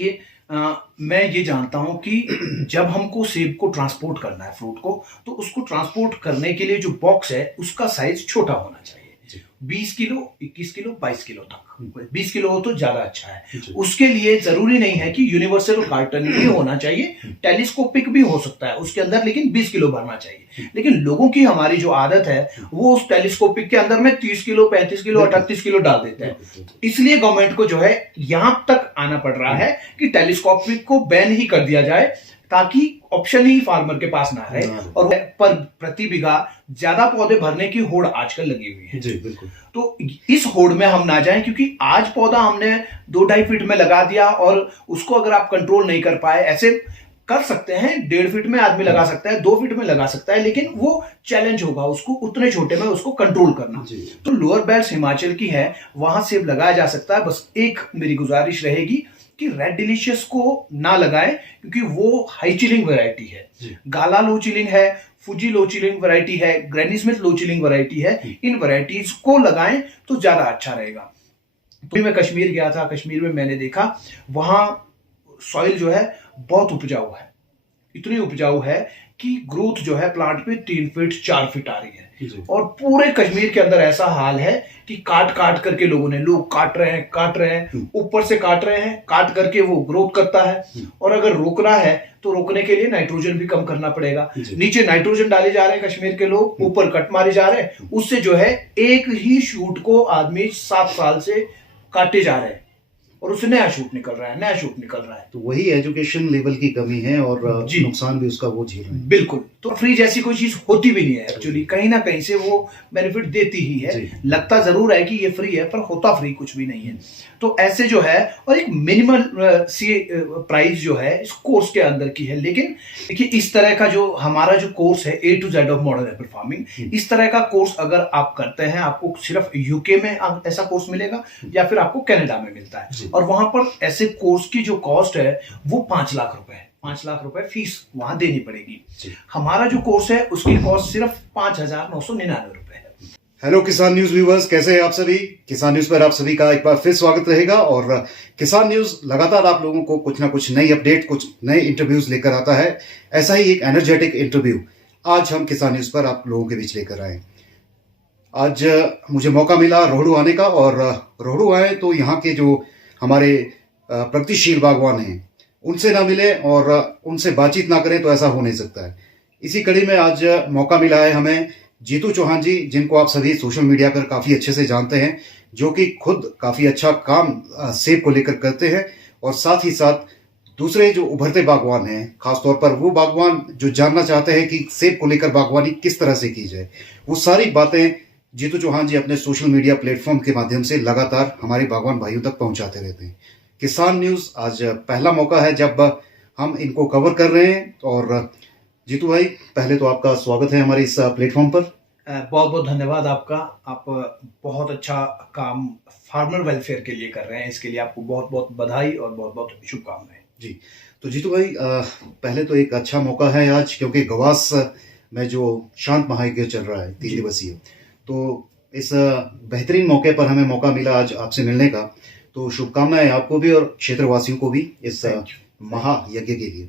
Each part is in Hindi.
देखिए मैं ये जानता हूँ कि जब हमको सेब को ट्रांसपोर्ट करना है फ्रूट को, तो उसको ट्रांसपोर्ट करने के लिए जो बॉक्स है उसका साइज छोटा होना चाहिए। 20 किलो, 21 किलो, 22 किलो तक। 20 किलो हो तो ज्यादा अच्छा है। उसके लिए जरूरी नहीं है कि यूनिवर्सल कार्टन ही होना चाहिए, टेलीस्कोपिक भी हो सकता है उसके अंदर, लेकिन 20 किलो भरना चाहिए। लेकिन लोगों की हमारी जो आदत है वो उस टेलीस्कोपिक के अंदर में 30 किलो, 35 किलो, 38 किलो डाल देते हैं। इसलिए गवर्नमेंट को जो है यहां तक आना पड़ रहा है कि टेलीस्कोपिक को बैन ही कर दिया जाए, ताकि ऑप्शन ही फार्मर के पास ना रहे और पर प्रति बीघा ज्यादा पौधे भरने की होड़ आजकल लगी हुई है। जी बिल्कुल। तो इस होड़ में हम ना जाएं, क्योंकि आज पौधा हमने 2-2.5 फीट में लगा दिया और उसको अगर आप कंट्रोल नहीं कर पाए, ऐसे कर सकते हैं 1.5 फीट में आदमी लगा सकता है, 2 फीट में लगा सकता है, लेकिन वो चैलेंज होगा उसको उतने छोटे में उसको कंट्रोल करना। तो लोअर बेल्ट हिमाचल की है, वहां सेब लगाया जा सकता है। बस एक मेरी गुजारिश रहेगी कि रेड डिलीशियस को ना लगाएं, क्योंकि वो हाई चिलिंग वैरायटी है। गाला लो चिलिंग है, फुजी लो चिलिंग वैरायटी है, ग्रैनी स्मिथ लो चिलिंग वैरायटी है। इन वैरायटीज को लगाएं तो ज्यादा अच्छा रहेगा। तो मैं कश्मीर गया था, कश्मीर में मैंने देखा वहां सॉइल जो है बहुत उपजाऊ है, इतनी उपजाऊ है कि ग्रोथ जो है प्लांट पे 3 फीट 4 फीट आ रही है। और पूरे कश्मीर के अंदर ऐसा हाल है कि काट काट करके लोग काट रहे हैं, ऊपर से काट रहे हैं, काट करके वो ग्रोथ करता है। और अगर रोकना है तो रोकने के लिए नाइट्रोजन भी कम करना पड़ेगा। नीचे नाइट्रोजन डाले जा रहे हैं कश्मीर के लोग, ऊपर कट मारे जा रहे हैं। उससे जो है एक ही शूट को आदमी 7 साल से काटे जा रहे हैं और उससे नया शूट निकल रहा है। तो वही एजुकेशन लेवल की कमी है और नुकसान भी उसका वो झेल रहे हैं। बिल्कुल। तो फ्री जैसी कोई चीज होती भी नहीं है एक्चुअली, कहीं ना कहीं से वो बेनिफिट देती ही है। लगता जरूर है कि ये फ्री है, पर होता फ्री कुछ भी नहीं है। तो ऐसे जो है, और एक मिनिमल सी प्राइस जो है इस कोर्स के अंदर की है। लेकिन देखिए इस तरह का जो हमारा जो कोर्स है A to Z of modern Apple farming, इस तरह का कोर्स अगर आप करते हैं, आपको सिर्फ यूके में ऐसा कोर्स मिलेगा या फिर आपको कनाडा में मिलता है। और वहां पर ऐसे कोर्स की जो कॉस्ट है वो 5 लाख रुपए है। 5 लाख रुपए फीस वहां देनी पड़ेगी। हमारा जो कोर्स है उसकी कॉस्ट सिर्फ 5,999 रुपए है। हेलो किसान न्यूज व्यूवर्स, कैसे हैं आप सभी। किसान न्यूज पर आप सभी का एक बार फिर स्वागत रहेगा। और किसान न्यूज लगातार आप लोगों को कुछ ना कुछ नई अपडेट, कुछ नए इंटरव्यूज लेकर आता है। ऐसा ही एक एनर्जेटिक इंटरव्यू आज हम किसान न्यूज पर आप लोगों के बीच लेकर आए। आज मुझे मौका मिला रोहड़ू आने का, और रोहड़ू आए तो यहाँ के जो हमारे प्रगतिशील बागवान हैं उनसे ना मिले और उनसे बातचीत ना करें तो ऐसा हो नहीं सकता है। इसी कड़ी में आज मौका मिला है हमें जीतू चौहान जी, जिनको आप सभी सोशल मीडिया पर काफी अच्छे से जानते हैं, जो कि खुद काफी अच्छा काम सेब को लेकर करते हैं। और साथ ही साथ दूसरे जो उभरते बागवान हैं, खासतौर पर वो बागवान जो जानना चाहते हैं कि सेब को लेकर बागवानी किस तरह से की जाए, वो सारी बातें जीतू चौहान जी अपने सोशल मीडिया प्लेटफॉर्म के माध्यम से लगातार हमारे बागवान भाइयों तक पहुंचाते रहते हैं। किसान न्यूज आज पहला मौका है जब हम इनको कवर कर रहे हैं। और जीतू भाई, पहले तो आपका स्वागत है हमारे इस प्लेटफॉर्म पर। बहुत बहुत धन्यवाद आपका। आप बहुत अच्छा काम फार्मर वेलफेयर के लिए कर रहे हैं, इसके लिए आपको बहुत बहुत बधाई और बहुत बहुत शुभकामनाएं। जी, तो जीतू भाई, पहले तो एक अच्छा मौका है आज, क्योंकि गवास में जो शांत महायज्ञ चल रहा है 3 दिवसीय, तो इस बेहतरीन मौके पर हमें मौका मिला आज आपसे मिलने का। तो शुभकामनाएं आपको भी और क्षेत्रवासियों को भी इस महायज्ञ के लिए।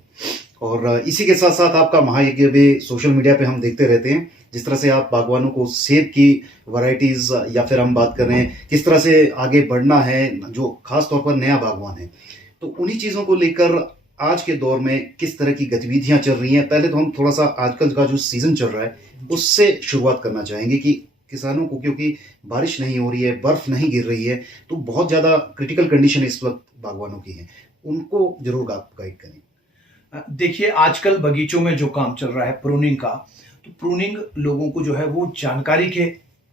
और इसी के साथ साथ आपका महायज्ञ भी सोशल मीडिया पे हम देखते रहते हैं, जिस तरह से आप बागवानों को सेब की वैरायटीज, या फिर हम बात कर रहे हैं किस तरह से आगे बढ़ना है, जो खास तौर पर नया बागवान है, तो उन्हीं चीजों को लेकर आज के दौर में किस तरह की गतिविधियां चल रही हैं। पहले तो हम थोड़ा सा आजकल का जो सीजन चल रहा है उससे शुरुआत करना चाहेंगे कि किसानों को, क्योंकि बारिश नहीं हो रही है, बर्फ नहीं गिर रही है, तो बहुत ज्यादा क्रिटिकल कंडीशन इस वक्त बागवानों की है, उनको जरूर आप गाइड करें। देखिए आजकल बगीचों में जो काम चल रहा है प्रूनिंग का, तो प्रूनिंग लोगों को जो है वो जानकारी के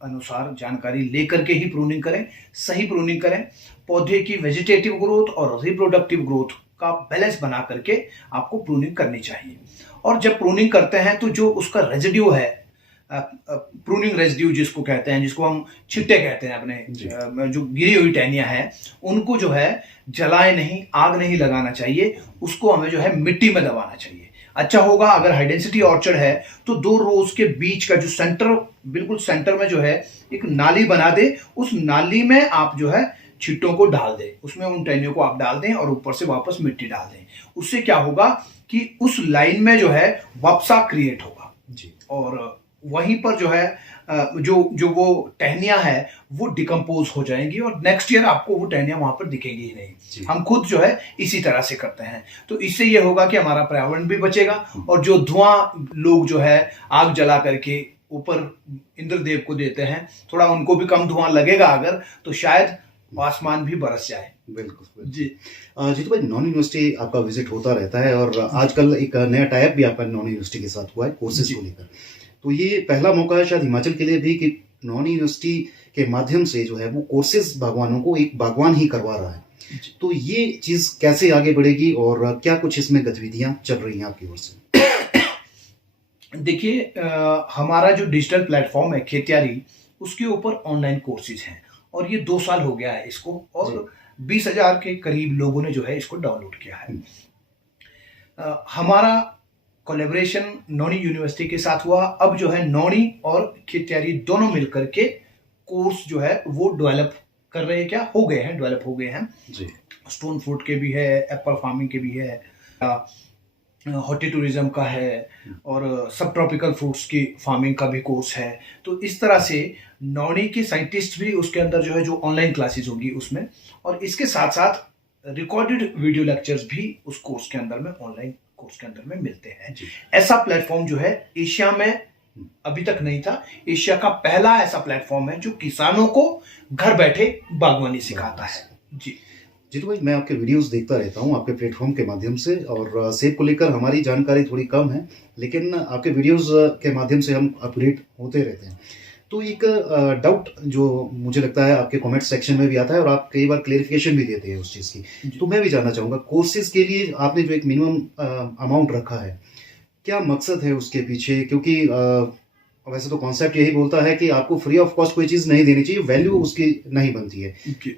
अनुसार जानकारी लेकर के ही प्रूनिंग करें, सही प्रूनिंग करें। पौधे की वेजिटेटिव ग्रोथ और रिप्रोडक्टिव ग्रोथ का बैलेंस बना करके आपको प्रूनिंग करनी चाहिए। और जब प्रूनिंग करते हैं तो जो उसका रेजिड्यू है, प्रूनिंग रेजिड्यू जिसको कहते हैं, जिसको हम छिट्टे कहते हैं, अपने जो गिरी हुई टहनियां हैं, उनको जो है जलाए नहीं, आग नहीं लगाना चाहिए, उसको हमें जो है मिट्टी में दबाना चाहिए। अच्छा होगा अगर हाई डेंसिटी ऑर्चर्ड है तो 2 रोज के बीच का जो सेंटर, बिल्कुल सेंटर में जो है एक नाली बना दे, उस नाली में आप जो है छिट्टों को डाल दें, उसमें उन टहनियों को आप डाल दें और ऊपर से वापस मिट्टी डाल दें। उससे क्या होगा कि उस लाइन में जो है वप्सा क्रिएट होगा जी। और वहीं पर जो है जो वो टहनियां है वो डिकम्पोज हो जाएंगी और नेक्स्ट ईयर आपको वो टहनियां वहां पर दिखेंगी ही नहीं। हम खुद जो है इसी तरह से करते हैं, तो इससे ये होगा कि हमारा पर्यावरण भी बचेगा और जो धुआं लोग जो है आग जला करके ऊपर इंद्रदेव को देते हैं, थोड़ा उनको भी कम धुआं लगेगा अगर, तो शायद आसमान भी बरस जाए। बिल्कुल जी जीतू भाई, नॉन यूनिवर्सिटी आपका विजिट होता रहता है और आजकल एक नया टाइप भी आपका नॉन यूनिवर्सिटी के साथ हुआ है कोर्सेज को लेकर, तो ये पहला मौका है शायद हिमाचल के लिए भी कि नॉन यूनिवर्सिटी के माध्यम से जो है वो कोर्सेज बागवानों को एक बागवान ही करवा रहा है। तो ये चीज कैसे आगे बढ़ेगी और क्या कुछ इसमें गतिविधियां चल रही हैं आपकी ओर से? देखिए, हमारा जो डिजिटल प्लेटफॉर्म है खेतियारी, उसके ऊपर ऑनलाइन कोर्सेज हैं और ये 2 साल हो गया है इसको और 20,000 के करीब लोगों ने जो है इसको डाउनलोड किया है। हमारा कोलैबोरेशन नौणी यूनिवर्सिटी के साथ हुआ। अब जो है नौणी और खेतियारी दोनों मिलकर के कोर्स जो है वो डेवलप कर रहे हैं, क्या हो गए हैं, डेवलप हो गए हैं जी। स्टोन फ्रूट के भी है, एप्पल फार्मिंग के भी है, हॉर्टी टूरिज्म का है और सब ट्रॉपिकल फ्रूट्स की फार्मिंग का भी कोर्स है। तो इस तरह से नौणी के साइंटिस्ट भी उसके अंदर जो है जो ऑनलाइन क्लासेस होगी उसमें, और इसके साथ साथ रिकॉर्डेड वीडियो लेक्चर्स भी उस कोर्स के अंदर में, ऑनलाइन कोर्स के अंदर में मिलते हैं। ऐसा प्लेटफॉर्म जो है एशिया में अभी तक नहीं था। एशिया का पहला ऐसा प्लेटफॉर्म है जो किसानों को घर बैठे बागवानी सिखाता है। जी जीतू भाई, मैं आपके वीडियोस देखता रहता हूं आपके प्लेटफॉर्म के माध्यम से, और सेब को लेकर हमारी जानकारी थोड़ी कम है, लेकिन आपके वीडियोस के माध्यम से हम अपडेट होते रहते हैं। तो एक डाउट जो मुझे लगता है आपके कमेंट सेक्शन में भी आता है और आप कई बार क्लेरिफिकेशन भी देते हैं उस चीज़ की, तो मैं भी जानना चाहूँगा, कोर्सेज के लिए आपने जो एक मिनिमम अमाउंट रखा है, क्या मकसद है उसके पीछे? क्योंकि वैसे तो कॉन्सेप्ट यही बोलता है कि आपको फ्री ऑफ कॉस्ट कोई चीज़ नहीं देनी चाहिए, वैल्यू उसकी नहीं बनती है।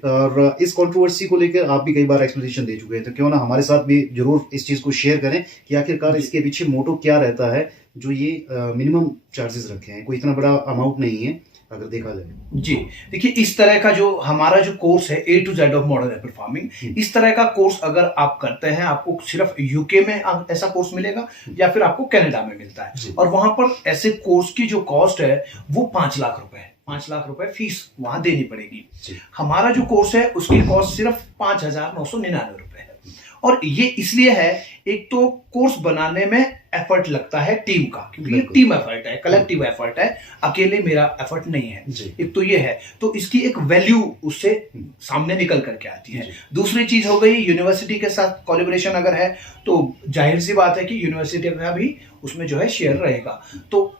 और इस कंट्रोवर्सी को लेकर आप भी कई बार एक्सप्लेनेशन दे चुके हैं, तो क्यों ना हमारे साथ भी जरूर इस चीज़ को शेयर करें कि आखिरकार इसके पीछे मोटो क्या रहता है, जो ये मिनिमम चार्जेस रखे हैं। कोई इतना बड़ा अमाउंट नहीं है अगर देखा जाए। जी देखिए, इस तरह का जो हमारा जो कोर्स है A to Z of modern Apple farming, इस तरह का कोर्स अगर आप करते हैं, आपको सिर्फ यूके में ऐसा कोर्स मिलेगा या फिर आपको कनाडा में मिलता है, और वहां पर ऐसे कोर्स की जो कॉस्ट है वो 5 लाख रुपए है। 5 लाख रुपए फीस वहां देनी पड़ेगी। हमारा जो कोर्स है उसकी कॉस्ट सिर्फ 5,999 रुपए है। और ये इसलिए है, एक तो कोर्स बनाने में एफर्ट लगता है टीम का, क्योंकि ये टीम एफर्ट है, कलेक्टिव एफर्ट है, अकेले मेरा एफर्ट नहीं है। एक तो ये है, तो इसकी एक वैल्यू उससे सामने निकल करके आती है। दूसरी चीज हो गई, यूनिवर्सिटी के साथ कोलैबोरेशन अगर है तो जाहिर सी बात है कि यूनिवर्सिटी का भी उसमें जो है शेयर रहेगा, तो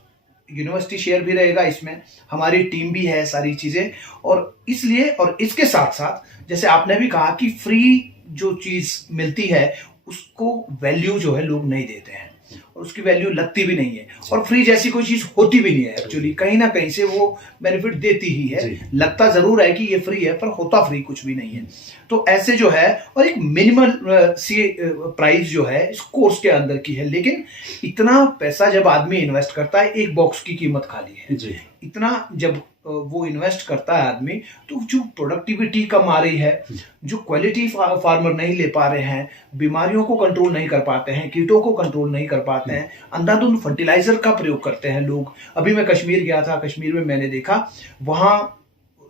यूनिवर्सिटी शेयर भी रहेगा इसमें, हमारी टीम भी है, सारी चीजें। और इसलिए, और इसके साथ साथ जैसे आपने भी कहा कि फ्री जो चीज मिलती है उसको वैल्यू जो है लोग नहीं देते हैं और उसकी वैल्यू लगती भी नहीं है, और फ्री जैसी कोई चीज होती भी नहीं है एक्चुअली, कहीं ना कहीं से वो बेनिफिट देती ही है। लगता जरूर है कि ये फ्री है पर होता फ्री कुछ भी नहीं है। तो ऐसे जो है, और एक मिनिमल सी प्राइस जो है इस कोर्स के अंदर की है, लेकिन इतना पैसा जब आदमी इन्वेस्ट करता है, एक बॉक्स की कीमत खाली है, इतना जब वो इन्वेस्ट करता है आदमी, तो जो प्रोडक्टिविटी कम आ रही है, जो क्वालिटी फार्मर नहीं ले पा रहे हैं, बीमारियों को कंट्रोल नहीं कर पाते हैं, कीटों को कंट्रोल नहीं कर पाते हैं, अंधाधुंध फर्टिलाइजर का प्रयोग करते हैं लोग। अभी मैं कश्मीर गया था, कश्मीर में मैंने देखा वहां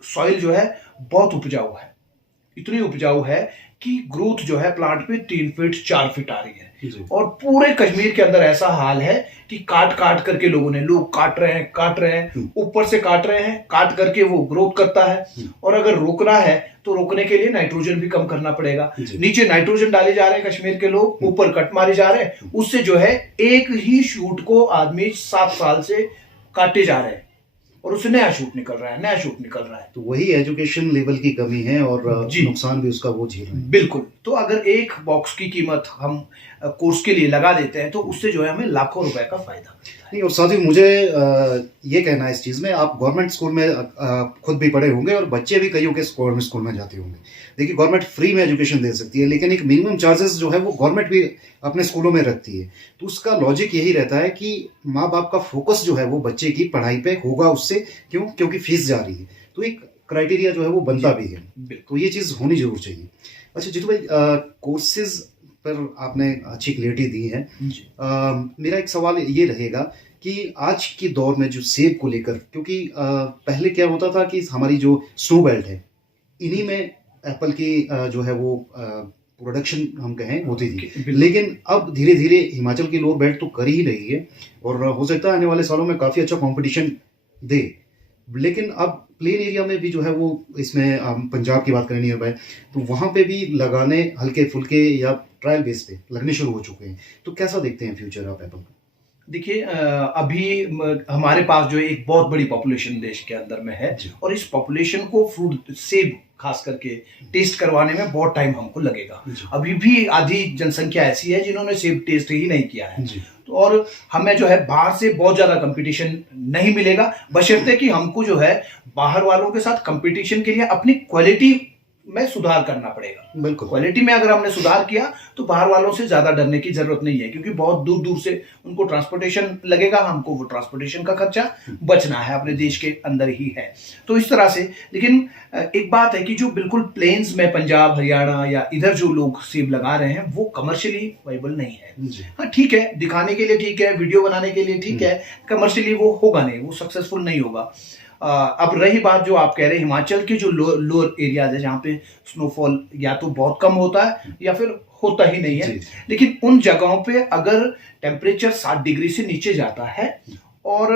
सॉइल जो है बहुत उपजाऊ है, इतनी उपजाऊ है कि ग्रोथ जो है प्लांट पे 3 फीट 4 फीट आ रही है। और पूरे कश्मीर के अंदर ऐसा हाल है कि काट काट करके लोग काट रहे हैं, ऊपर से काट रहे हैं, काट करके वो ग्रोथ करता है। और अगर रोकना है तो रोकने के लिए नाइट्रोजन भी कम करना पड़ेगा। नीचे नाइट्रोजन डाले जा रहे हैं कश्मीर के लोग, ऊपर कट मारे जा रहे हैं, उससे जो है एक ही शूट को आदमी 7 साल से काटे जा रहे हैं और उससे नया शूट निकल रहा है। तो वही एजुकेशन लेवल की कमी है और नुकसान भी उसका वो झेल रहे हैं। बिल्कुल। तो अगर एक बॉक्स की कीमत हम कोर्स के लिए लगा देते हैं तो उससे जो है हमें लाखों रुपए का फायदा नहीं। और साथ ही मुझे ये कहना है इस चीज़ में, आप गवर्नमेंट स्कूल में खुद भी पढ़े होंगे और बच्चे भी कईयों के गवर्नमेंट स्कूल में जाते होंगे। देखिए, गवर्नमेंट फ्री में एजुकेशन दे सकती है, लेकिन एक मिनिमम चार्जेस जो है वो गवर्नमेंट भी अपने स्कूलों में रखती है। तो उसका लॉजिक यही रहता है कि माँ बाप का फोकस जो है वो बच्चे की पढ़ाई पे होगा उससे, क्योंकि फीस जा रही है। तो एक क्राइटेरिया जो है वो बनता भी है। बिल्कुल। तो ये चीज़ होनी जरूर चाहिए। अच्छा जीतू भाई, कोर्सेज पर आपने अच्छी क्लियरिटी दी है। जी। मेरा एक सवाल ये रहेगा कि आज के दौर में जो सेब को लेकर, क्योंकि पहले क्या होता था कि हमारी जो स्नो बेल्ट है इन्हीं में एप्पल की जो है वो प्रोडक्शन हम कहें होती थी, बिल्कुल। लेकिन अब धीरे धीरे हिमाचल की लोअर बेल्ट तो कर ही रही है और हो सकता है आने वाले सालों में काफ़ी अच्छा कंपटीशन दे। लेकिन अब प्लेन एरिया में भी जो है वो, इसमें हम पंजाब की बात करें नियर बाय, तो वहाँ पे भी लगाने हल्के फुल्के या ट्रायल बेस पे लगने शुरू हो चुके हैं। तो कैसा देखते हैं फ्यूचर आप एप्पल का? देखिए, अभी हमारे पास जो है एक बहुत बड़ी पॉपुलेशन देश के अंदर में है जी। और इस पॉपुलेशन को फ्रूट सेब खास करके टेस्ट करवाने में बहुत टाइम हमको लगेगा। जी। अभी भी आधी जनसंख्या ऐसी है जिन्होंने सेब टेस्ट ही नहीं किया है। जी। तो और हमें जो है बाहर से बहुत ज्यादा कंपटीशन नहीं मिलेगा, बशर्ते कि हमको जो है बाहर वालों के साथ कंपटीशन के लिए अपनी क्वालिटी में सुधार करना पड़ेगा। बिल्कुल। क्वालिटी में अगर हमने सुधार किया तो बाहर वालों से ज्यादा डरने की जरूरत नहीं है, क्योंकि बहुत दूर दूर से उनको ट्रांसपोर्टेशन लगेगा, हमको वो ट्रांसपोर्टेशन का खर्चा बचना है, अपने देश के अंदर ही है। तो इस तरह से, लेकिन एक बात है कि जो बिल्कुल प्लेन्स में पंजाब हरियाणा या इधर जो लोग सेब लगा रहे हैं वो कमर्शियली वाइबल नहीं है। जी। हाँ ठीक है, दिखाने के लिए ठीक है, वीडियो बनाने के लिए ठीक है, कमर्शियली वो होगा नहीं, वो सक्सेसफुल नहीं होगा। अब रही बात जो आप कह रहे हैं, हिमाचल के जो लोअर एरियाज है जहाँ पे स्नोफॉल या तो बहुत कम होता है या फिर होता ही नहीं है, लेकिन उन जगहों पे अगर टेम्परेचर 60 डिग्री से नीचे जाता है और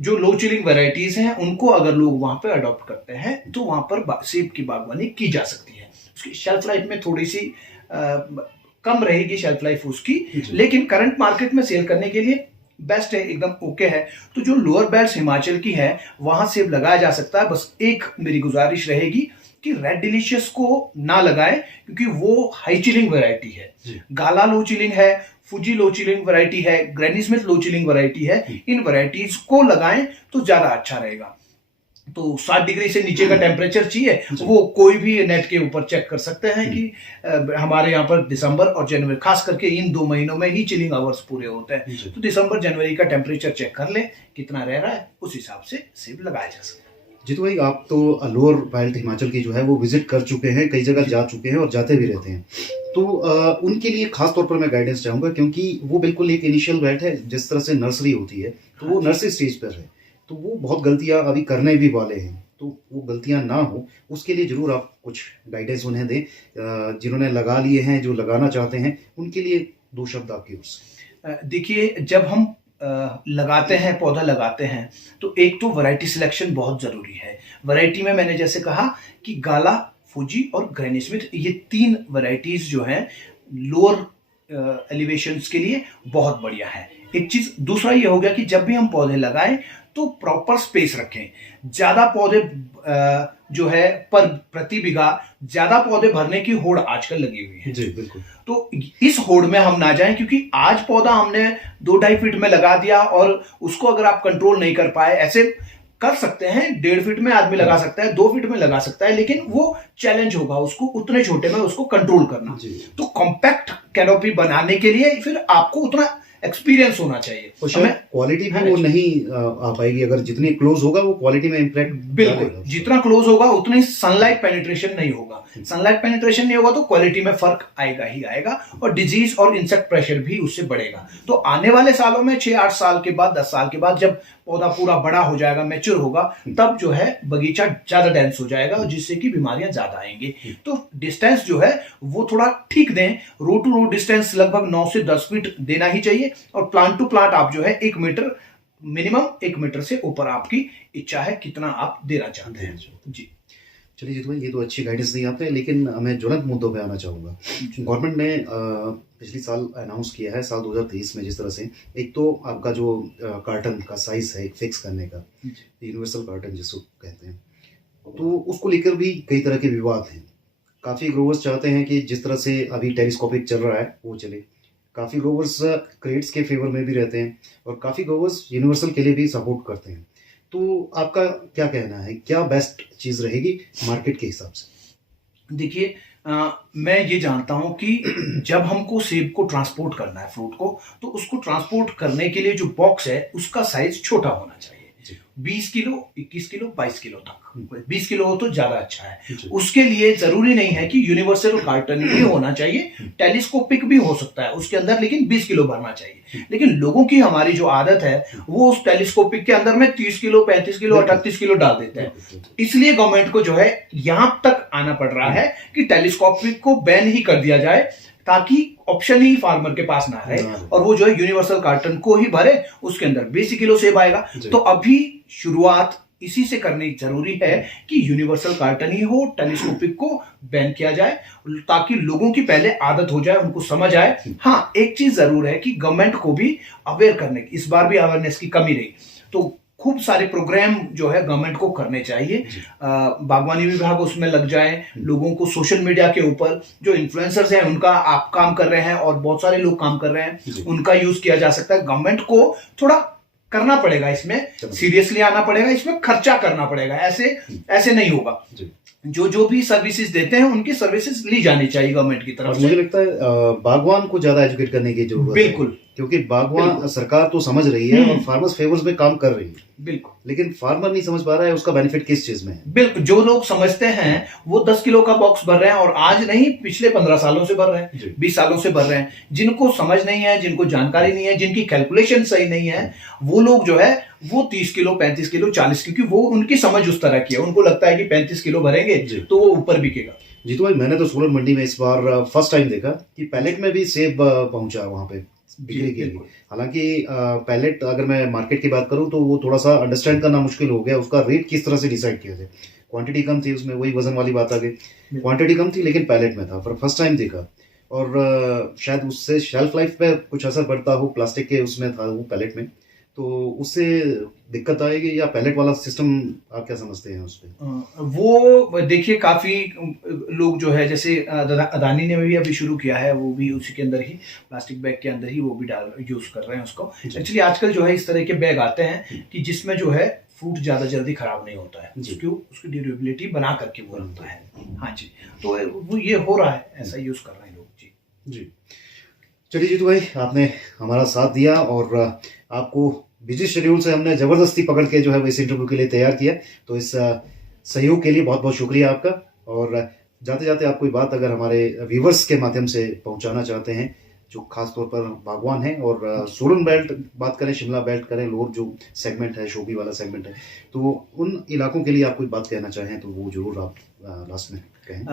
जो लो चिलिंग वैरायटीज हैं उनको अगर लोग वहां पे अडॉप्ट करते हैं तो वहां पर सेब की बागवानी की जा सकती है। उसकी शेल्फ लाइफ में थोड़ी सी कम रहेगी शेल्फ लाइफ उसकी, लेकिन करंट मार्केट में सेल करने के लिए बेस्ट है, एकदम ओके है। तो जो लोअर बेल्ट हिमाचल की है वहां सेब लगाया जा सकता है। बस एक मेरी गुजारिश रहेगी कि रेड डिलीशियस को ना लगाएं, क्योंकि वो हाई चिलिंग वैरायटी है। गाला लो चिलिंग है, फुजी लो चिलिंग वैरायटी है, ग्रैनी स्मिथ लो चिलिंग वैरायटी है। इन वैरायटीज को लगाएं तो ज्यादा अच्छा रहेगा। तो 60 डिग्री से नीचे का टेम्परेचर चाहिए, वो कोई भी नेट के ऊपर चेक कर सकते हैं कि हमारे यहाँ पर दिसंबर और जनवरी, खास करके इन 2 महीनों में ही चिलिंग आवर्स पूरे होते हैं। तो दिसंबर जनवरी का टेम्परेचर चेक कर ले कितना रह रहा है, उस हिसाब से सेब लगाया जा सकता है। जीतू भाई, आप तो लोअर बेल्ट हिमाचल की जो है वो विजिट कर चुके हैं, कई जगह जा चुके हैं और जाते भी रहते हैं, तो उनके लिए खास तौर पर मैं गाइडेंस चाहूंगा, क्योंकि वो बिल्कुल एक इनिशियल बेल्ट है, जिस तरह से नर्सरी होती है तो वो नर्सरी स्टेज पर है, तो वो बहुत गलतियां अभी करने भी वाले हैं, तो वो गलतियां ना हो उसके लिए जरूर आप कुछ गाइडेंस उन्हें दें। जिन्होंने लगा लिए हैं, जो लगाना चाहते हैं, उनके लिए 2 शब्द आपकी ओर से। देखिए, जब हम लगाते हैं, पौधा लगाते हैं, तो एक तो वैरायटी सिलेक्शन बहुत जरूरी है। वैरायटी में मैंने जैसे कहा कि गाला, फूजी और ग्रैनी स्मिथ, ये 3 वैरायटीज जो हैं लोअर एलिवेशंस के लिए बहुत बढ़िया है। एक चीज, दूसरा ये हो गया कि जब भी हम पौधे लगाएं तो प्रॉपर स्पेस रखें। ज्यादा पौधे जो है पर प्रति बीघा ज्यादा पौधे भरने की होड़ आजकल लगी हुई है। जी बिल्कुल। तो इस होड़ में हम ना जाएं, क्योंकि आज पौधा हमने 2-2.5 फीट में लगा दिया और उसको अगर आप कंट्रोल नहीं कर पाए, ऐसे कर सकते हैं 1.5 फीट में आदमी लगा सकता है, 2 फीट में लगा सकता है, लेकिन वो चैलेंज होगा उसको उतने छोटे में उसको कंट्रोल करना। तो कॉम्पैक्ट कैनोपी बनाने के लिए फिर आपको उतना एक्सपीरियंस होना चाहिए। और शायद क्वालिटी भी वो नहीं आ पाएगी, अगर जितनी क्लोज होगा वो क्वालिटी में इम्पैक्ट। बिल्कुल, जितना क्लोज होगा उतनी सनलाइट पेनिट्रेशन नहीं होगा। सनलाइट पेनिट्रेशन नहीं होगा तो क्वालिटी में फर्क आएगा ही आएगा, और डिजीज और इंसेक्ट प्रेशर भी उससे बढ़ेगा। तो आने वाले सालों में 6-8 साल के बाद, 10 साल के बाद, जब पौधा पूरा बड़ा हो जाएगा, मैच्योर होगा, तब जो है बगीचा ज्यादा डेंस हो जाएगा, जिससे कि बीमारियां ज्यादा आएंगी। तो डिस्टेंस जो है वो थोड़ा ठीक दें। रो टू रो डिस्टेंस लगभग 9 से 10 फीट देना ही चाहिए, और प्लांट टू प्लांट आप जो है 1 मीटर, मिनिमम 1 मीटर से ऊपर आपकी इच्छा है कितना आप देना चाहते हैं। जी चलिए जीतू भाई, ये तो अच्छी गाइडेंस दी आपने, लेकिन मैं ज्वलंत मुद्दों पे आना चाहूँगा। गवर्नमेंट ने पिछले साल अनाउंस किया है, साल 2023 में, जिस तरह से एक तो आपका जो कार्टन का साइज है एक फिक्स करने का, यूनिवर्सल कार्टन जिसको कहते हैं, तो उसको लेकर भी कई तरह के विवाद हैं। काफ़ी ग्रोवर्स चाहते हैं कि जिस तरह से अभी टेलीस्कोपिक चल रहा है वो चले, काफ़ी ग्रोवर्स क्रेट्स के फेवर में भी रहते हैं, और काफ़ी ग्रोवर्स यूनिवर्सल के लिए भी सपोर्ट करते हैं। तो आपका क्या कहना है, क्या बेस्ट चीज़ रहेगी मार्केट के हिसाब से? देखिए, मैं ये जानता हूं कि जब हमको सेब को ट्रांसपोर्ट करना है, फ्रूट को, तो उसको ट्रांसपोर्ट करने के लिए जो बॉक्स है उसका साइज छोटा होना चाहिए। 20 किलो, 21 किलो, 22 किलो तक। 20 किलो हो तो ज्यादा अच्छा है। जी। उसके लिए जरूरी नहीं है कि यूनिवर्सल कार्टन ही होना चाहिए, टेलीस्कोपिक भी हो सकता है उसके अंदर, लेकिन 20 किलो भरना चाहिए। लेकिन लोगों की हमारी जो आदत है वो उस टेलीस्कोपिक के अंदर में 30 किलो, 35 किलो, 38 किलो डाल देते हैं। इसलिए गवर्नमेंट को जो है यहां तक आना पड़ रहा है कि टेलीस्कोपिक को बैन ही कर दिया जाए, ताकि ऑप्शन ही फार्मर के पास ना रहे और वो जो है यूनिवर्सल कार्टन को ही भरे, उसके अंदर 20 किलो सेब आएगा। तो अभी शुरुआत इसी से करनी जरूरी है कि यूनिवर्सल कार्टन ही हो, टेलीस्कोपिक को बैन किया जाए, ताकि लोगों की पहले आदत हो जाए, उनको समझ आए। हाँ, एक चीज जरूर है कि गवर्नमेंट को भी अवेयर करने की, इस बार भी अवेयरनेस की कमी रही, तो खूब सारे प्रोग्राम जो है गवर्नमेंट को करने चाहिए। बागवानी विभाग उसमें लग जाए, लोगों को सोशल मीडिया के ऊपर जो इन्फ्लुएंसर्स हैं उनका आप काम कर रहे हैं और बहुत सारे लोग काम कर रहे हैं, उनका यूज किया जा सकता है। गवर्नमेंट को थोड़ा करना पड़ेगा, इसमें सीरियसली आना पड़ेगा, इसमें खर्चा करना पड़ेगा, ऐसे नहीं होगा। जो भी सर्विसेज देते हैं उनकी सर्विसेज ली जानी चाहिए गवर्नमेंट की तरफ से। मुझे लगता है बागवान को ज्यादा एजुकेट करने की जरूरत है। बिल्कुल, क्योंकि बागवान सरकार तो समझ रही है और फार्मर्स फेवर्स में काम कर रही है, बिल्कुल, लेकिन फार्मर नहीं समझ पा रहा है उसका बेनिफिट किस चीज में है। बिल्कुल, जो लोग समझते हैं वो 10 किलो का बॉक्स भर रहे हैं, और आज नहीं, पिछले 15 सालों से भर रहे हैं, 20 सालों से भर रहे हैं। जिनको समझ नहीं है, जिनको जानकारी नहीं है, जिनकी कैलकुलेशन सही नहीं है, वो लोग जो है वो 30 किलो, 35 किलो, 40, क्योंकि वो उनकी समझ उस तरह की है, उनको लगता है कि 35 किलो भरेंगे तो वो ऊपर बिकेगा। जीतू भाई, मैंने तो सोलन मंडी में इस बार फर्स्ट टाइम देखा कि पैलेट में भी सेब पहुंचा वहां पे बिक्री के लिए। हालांकि पैलेट, अगर मैं मार्केट की बात करूं तो वो थोड़ा सा अंडरस्टैंड करना मुश्किल हो गया, उसका रेट किस तरह से डिसाइड किया जाए। क्वांटिटी कम थी उसमें, वही वजन वाली बात आ गई, क्वांटिटी कम थी लेकिन पैलेट में था। पर फर्स्ट टाइम देखा, और शायद उससे शेल्फ लाइफ पे कुछ असर पड़ता हो, प्लास्टिक के उसमें था वो पैलेट में, तो उससे दिक्कत आएगी, या पैलेट वाला सिस्टम आप क्या समझते हैं उस पर? वो देखिए, काफी लोग जो है, जैसे अदानी ने भी अभी शुरू किया है, वो भी उसी के अंदर ही, प्लास्टिक बैग के अंदर ही वो भी यूज कर रहे हैं उसको। एक्चुअली आजकल जो है इस तरह के बैग आते हैं कि जिसमें जो है फ्रूट ज्यादा जल्दी खराब नहीं होता है, उसकी ड्यूरेबिलिटी बना करके वो रखता है। हाँ जी, तो वो ये हो रहा है, ऐसा यूज कर रहे हैं लोग। जी, चलिए जीतू भाई, आपने हमारा साथ दिया और आपको बिजी शेड्यूल से हमने जबरदस्ती पकड़ के जो है वो इस इंटरव्यू के लिए तैयार किया, तो इस सहयोग के लिए बहुत बहुत शुक्रिया आपका। और जाते जाते आप कोई बात अगर हमारे व्यूवर्स के माध्यम से पहुंचाना चाहते हैं, जो खासतौर पर बागवान है, और सोलन बेल्ट बात करें, शिमला बेल्ट करें, लोअर जो सेगमेंट है, शोबी वाला सेगमेंट है, तो उन इलाकों के लिए आप कोई बात कहना चाहें तो वो जरूर आप लास्ट में कहें।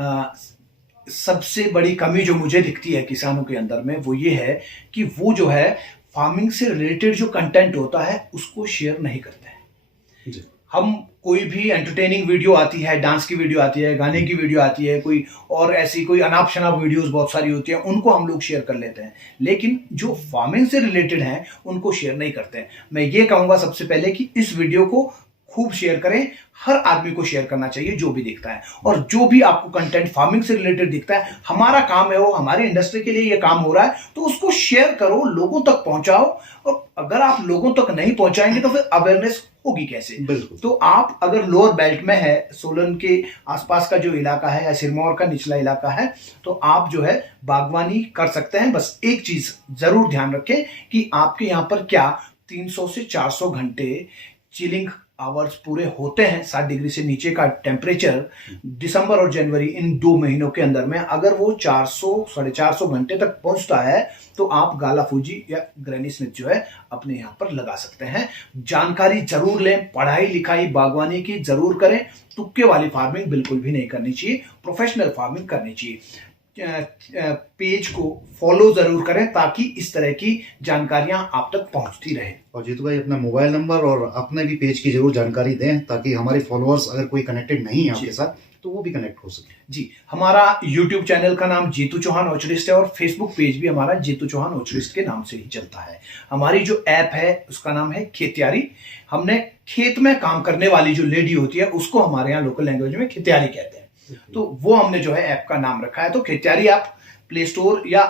सबसे बड़ी कमी जो मुझे दिखती है किसानों के अंदर में, वो ये है कि वो जो है फार्मिंग से रिलेटेड जो कंटेंट होता है उसको शेयर नहीं करते हैं। हम कोई भी एंटरटेनिंग वीडियो आती है, डांस की वीडियो आती है, गाने की वीडियो आती है, कोई और ऐसी कोई अनाप शनाप वीडियोस बहुत सारी होती हैं, उनको हम लोग शेयर कर लेते हैं, लेकिन जो फार्मिंग से रिलेटेड हैं उनको शेयर नहीं करते हैं। मैं ये कहूंगा सबसे पहले कि इस वीडियो को खूब शेयर करें, हर आदमी को शेयर करना चाहिए जो भी दिखता है, और जो भी आपको कंटेंट फार्मिंग से रिलेटेड दिखता है, हमारा काम है वो, हमारी इंडस्ट्री के लिए ये काम हो रहा है, तो उसको शेयर करो, लोगों तक पहुंचाओ। और अगर आप लोगों तक नहीं पहुंचाएंगे तो फिर अवेयरनेस होगी कैसे? तो आप अगर लोअर बेल्ट में है, सोलन के आसपास का जो इलाका है या सिरमौर का निचला इलाका है, तो आप जो है बागवानी कर सकते हैं। बस एक चीज जरूर ध्यान रखें कि आपके यहां पर क्या 300 से 400 घंटे चिलिंग आवर्स पूरे होते हैं। 60 डिग्री से नीचे का टेम्परेचर दिसंबर और जनवरी, इन 2 महीनों के अंदर में अगर वो 400 450 घंटे तक पहुंचता है तो आप गाला फूजी या ग्रैनी स्मिथ जो है अपने यहां पर लगा सकते हैं। जानकारी जरूर लें, पढ़ाई लिखाई बागवानी की जरूर करें, तुक्के वाली फार्मिंग बिल्कुल भी नहीं करनी चाहिए, प्रोफेशनल फार्मिंग करनी चाहिए। पेज को फॉलो जरूर करें ताकि इस तरह की जानकारियां आप तक पहुंचती रहे। और जीतू भाई, अपना मोबाइल नंबर और अपने भी पेज की जरूर जानकारी दें, ताकि हमारे फॉलोअर्स अगर कोई कनेक्टेड नहीं है आपके साथ तो वो भी कनेक्ट हो सके। जी, हमारा यूट्यूब चैनल का नाम जीतू चौहान ऑर्चरिस्ट है, और फेसबुक पेज भी हमारा जीतू चौहान ऑर्चरिस्ट के नाम से ही चलता है। हमारी जो ऐप है उसका नाम है खेतियारी। हमने खेत में काम करने वाली जो लेडी होती है उसको हमारे यहाँ लोकल लैंग्वेज में खेतियारी कहते हैं, तो वो हमने जो है ऐप का नाम रखा है। तो खेतियारी आप प्ले स्टोर या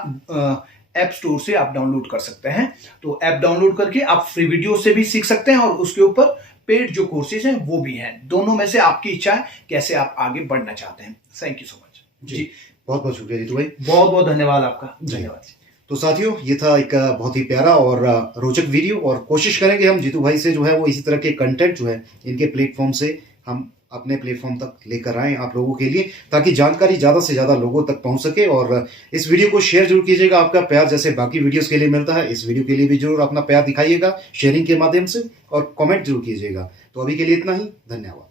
ऐप स्टोर से आप डाउनलोड कर सकते हैं। तो ऐप डाउनलोड करके आप फ्री वीडियो से भी सीख सकते हैं, और उसके ऊपर पेड जो कोर्सेज हैं वो भी हैं। दोनों में से आपकी इच्छा है कैसे आप आगे बढ़ना चाहते हैं। Thank you so much. जी, बहुत बहुत शुक्रिया जीतू भाई, बहुत बहुत धन्यवाद आपका। धन्यवाद। तो साथियों, ये था एक बहुत ही प्यारा और रोचक वीडियो, और कोशिश करेंगे हम जीतू भाई से जो है वो इसी तरह के कंटेंट जो है इनके प्लेटफॉर्म से हम अपने प्लेटफॉर्म तक लेकर आए आप लोगों के लिए, ताकि जानकारी ज़्यादा से ज़्यादा लोगों तक पहुंच सके। और इस वीडियो को शेयर जरूर कीजिएगा, आपका प्यार जैसे बाकी वीडियोस के लिए मिलता है, इस वीडियो के लिए भी जरूर अपना प्यार दिखाइएगा शेयरिंग के माध्यम से, और कमेंट जरूर कीजिएगा। तो अभी के लिए इतना ही, धन्यवाद।